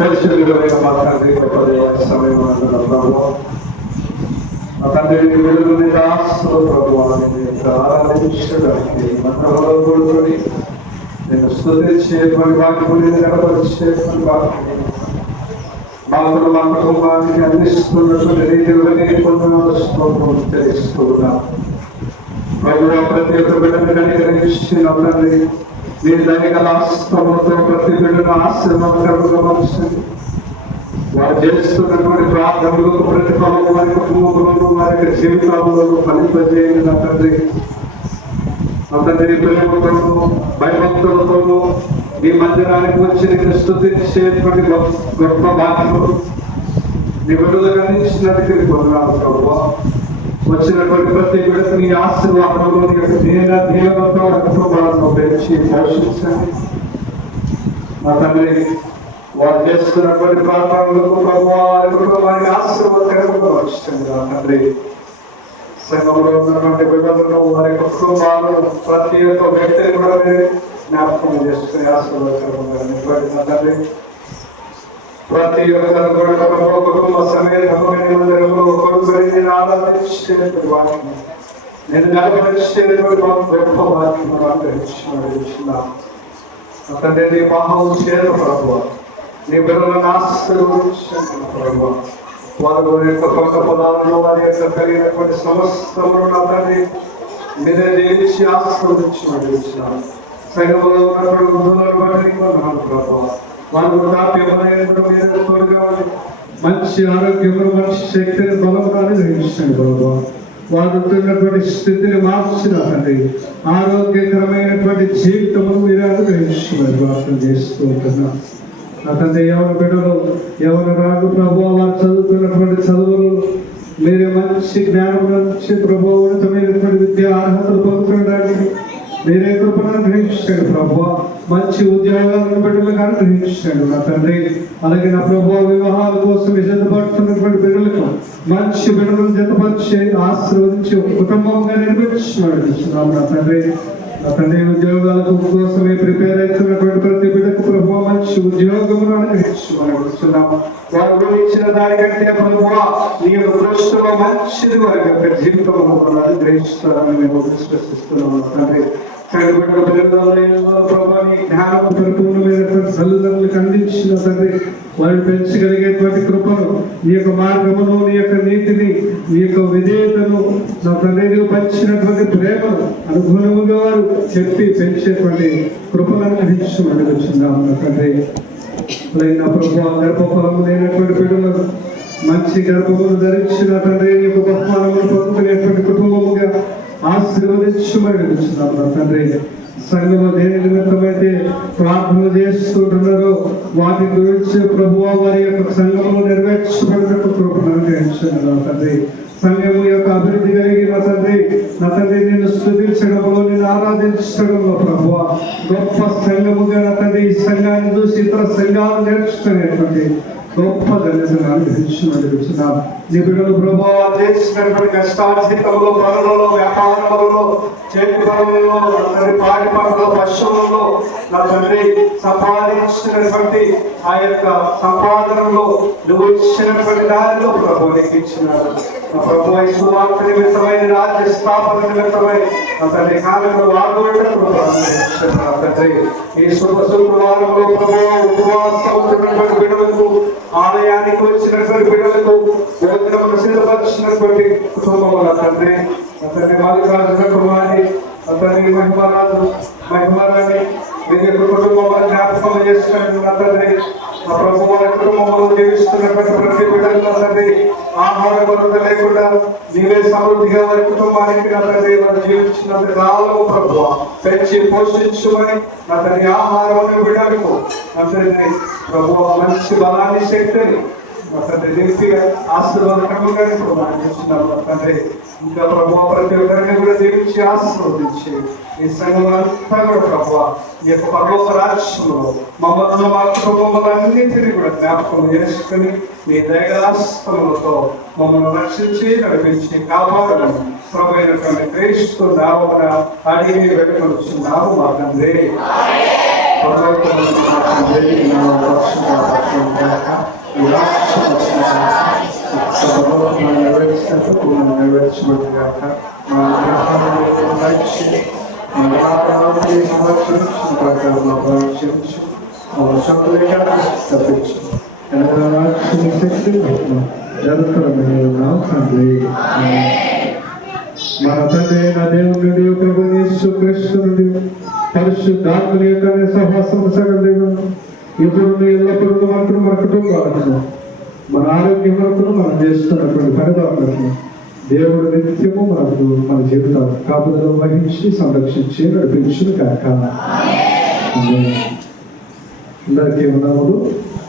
పరిశుద్ధుడైన మా తండ్రి గొప్ప దేవ సమయం మా తండ్రి విడుదలని దాసులు ప్రభువాన్ని ఆరాధించడానికి మంత్రంలో కూడుకొని నేను స్తుతించేటువంటి వాక్యం కనపరిచేటువంటి వాక్యం మాకు మా కుటుంబానికి అందిస్తున్నటువంటి రీతిలోనే పొందడం తెలుస్తూ ఉన్నాం. ప్రతి ఒక్క బిడ్డను కనికరించి తండ్రి మీ దైనిక రాష్ట్రంతో ప్రతి బిడ్డను ఆశీర్వాదకరంగా మార్చండి. వారు చేస్తున్నటువంటి ప్రార్థనలకు ప్రతిఫలం వారి కుటుంబంలో వారి యొక్క జీవితాలలో ఫలింపజేయండి. నా తండ్రి ప్రేమతోనూ భయభక్తులతోనూ ఈ మందిరానికి వచ్చి నేను స్తుతించేటువంటి గొప్ప భాగ్యము నీ విడుదల అందించినట్టు పొందరాము ప్రభువా. వచ్చినటువంటి ప్రతి బిడ్డకు నీ ఆశీర్వాదంలో నీ యొక్క దీవెనతో కుటుంబాలను పెంచి పోషించండి. మా తండ్రి వారు చేస్తున్నటువంటి ప్రార్థనలకు వారి కుటుంబానికి ఆశీర్వాదకరంగా వచ్చింది. నా తండ్రి సంఘంలో ఉన్నటువంటి బిడ్డలను వారి కుటుంబాలను ప్రతి ఒక్క వ్యక్తిని కూడా జ్ఞాపకం చేసుకుని ఆశీర్వాదకరంగా తండ్రి ప్రతి ఒక్కరు కూడా కుటుంబ సమేతంలో కొడుకుని ఆరాధించేటువంటి వాటిని నేను నిలబడిచేటువంటి గొప్ప వాటిని ఆగ్రహించున్నాను. తండ్రి మహం చేరు ప్రభు నీ బిడ్డలను ఆశీర్వదించండి ప్రభు. వారు యొక్క పక్క పొలాలను వారి యొక్క కలిగినటువంటి సమస్తములను తండ్రి మీరే జీవించి ఆశీర్వదించినారు. సంఘంలో ఉన్నటువంటి వృద్ధులను బట్టి ప్రభు వారు మంచి ఆరోగ్యము మంచి శక్తిని బలంగానే గ్రహించండి బాబా. వారు ఉన్నటువంటి స్థితిని మార్చినారండి. ఆరోగ్యకరమైనటువంటి జీవితము మీరు అనుగ్రహించుకున్నారు. ప్రార్థన చేస్తూ ఉంటున్నా తండ్రి ఎవరి బిడ్డలు ఎవరు రాదు ప్రభు వారు చదువుతున్నటువంటి చదువులు మీరే మంచి జ్ఞానం నుంచి ప్రభు ఉన్నతమైనటువంటి విద్యా అర్హతలు పొందుకోవడానికి మీరే కృపను గ్రహించండి ప్రభు. మంచి ఉద్యోగాలను బిడ్డలకు అనుగ్రహించండి నా తండ్రి. అలాగే నా ప్రభు వివాహాల కోసం జతపడుతున్నటువంటి బిడ్డలకు మంచి బిడ్డలను జతపరిచి ఆశీర్వదించి కుటుంబంగా నిర్మించున్నాం నా తండ్రి. నా తండ్రి ఉద్యోగాల కోసమే ప్రిపేర్ అవుతున్నటువంటి ప్రతి బిడ్డకు ప్రభు మంచి ఉద్యోగమును అనుగ్రహించుకున్నాము. వారు గురించిన దానికంటే ప్రభు నీ యొక్క దృష్టిలో మంచిది వారి యొక్క జీవితంలో అనుగ్రహిస్తారని మేము విశ్వసిస్తున్నాము తండ్రి. తల్లిదండ్రులకు అందించిన తండ్రి వారిని పెంచగలిగేటువంటి కృపను నీ యొక్క మార్గమును నీ యొక్క నీతిని నీ యొక్క విధేయతను నా తండ్రి పంచినటువంటి ప్రేమను అనుగుణముగా వారు చెప్పి పెంచేటువంటి కృపను అందించమని వచ్చిందాము నా తండ్రి. నా ప్రభు గర్భఫలము లేనటువంటి బిడ్డలను మంచి గర్భమును ధరించిన తండ్రి నీ యొక్క బహుమానమును పొందుకునేటువంటి కుటుంబముగా ఆశీర్వదించమని వచ్చినాము నా తండ్రి. సంఘంలో దేని నిమిత్తమైతే ప్రార్థన చేస్తుంటున్నారో వాటి గురించి ప్రభువు వారి యొక్క సంఘంలో నెరవేర్చబడినట్టు కృపను అనుగ్రహించండి నా తండ్రి. సంఘము యొక్క అభివృద్ధి కలిగిన తండ్రి నా తండ్రి నేను స్తుతించడంలో నేను ఆరాధించడంలో ప్రభువ గొప్ప సంఘముగా నా తండ్రి ఈ సంఘాన్ని చూసి ఇతర సంఘాలు నేర్చుకునేటువంటి గొప్ప ధన్యతను అనుగ్రహించున్నాం. నీ బిడ్డలు ప్రభావ చేసినటువంటి కష్టార్జితంలో పనులలో వ్యాపారంలో చేతి పనులలో పాటి పనులలో పశువులలో నా తండ్రి సంపాదించినటువంటి ఆ యొక్క సంపాదనలో నువ్వు ఇచ్చినటువంటి దారిలో ప్రభు నీకు ఇచ్చినారు. ప్రభు ఈ సువార్త నిమిత్తమైన రాజ్య స్థాపన నిమిత్తమై నా తండ్రి కాలంలో వాడుకుంటున్న తండ్రి ఈ శుక్రవారంలో ప్రభు ఉపవాసం ఉన్నటువంటి బిడ్డలకు ఆలయానికి వచ్చినటువంటి బిడ్డలకు భోజనం సిద్ధపరిచినటువంటి కుటుంబం తండ్రి అతని మాలికార్జున కుమారి అతని మహిమరాణి మీ యొక్క కుటుంబంలో జ్ఞాపకం చేస్తున్న తండ్రి ఆ ప్రభు వారి కుటుంబంలో జీవిస్తున్నటువంటి ప్రతి బిడ్డల్లో తండ్రి ఆహార కొరత లేకుండా నీవే సమృద్ధిగా వారి కుటుంబానికి నా తండ్రి వారు జీవించినంత కాలము ప్రభు పెంచి పోషించుమని నా తండ్రి ఆహారం బిడ్డలకు నా తండ్రి ప్రభు మంచి బలాన్ని శక్తిని నా తండ్రి దింపి ఆశీర్వాదకరంగా ప్రమాణించినాము తండ్రి. ఇంకా ప్రభు ప్రతి ఒక్కరిని కూడా దీవించి ఆశీర్వదించి ఈ సంఘమంతా కూడా ప్రభు ఈ యొక్క పరలోక రాజ్యంలో మమ్మల్ని మా కుటుంబములన్నింటినీ కూడా జ్ఞాపకం చేసుకుని మీ దైవరాష్ట్రములతో మమ్మల్ని రక్షించి నడిపించి కాపాడాలని ప్రభు అయినటువంటి క్రీస్తు నామమున అడిగి పెట్టుకొనిచున్నాము మా తండ్రి. మన తండ్రి నా దేవుడి ప్రభు యేసు క్రీస్తునుడి పరిశుద్ధాత్మని యొక్క సహవాసం సగలేవు ఇప్పుడు ఎల్లప్పుడూ మనకు మన కుటుంబాలను మన ఆరోగ్యం వరకు మనం చేస్తున్నటువంటి పనిదారులకు దేవుడు నిత్యము మనకు మన జీవితాలు కాపుదలు వహించి సంరక్షించి నడిపించిన కార్యక్రమం అందరికీ ఉన్నాము.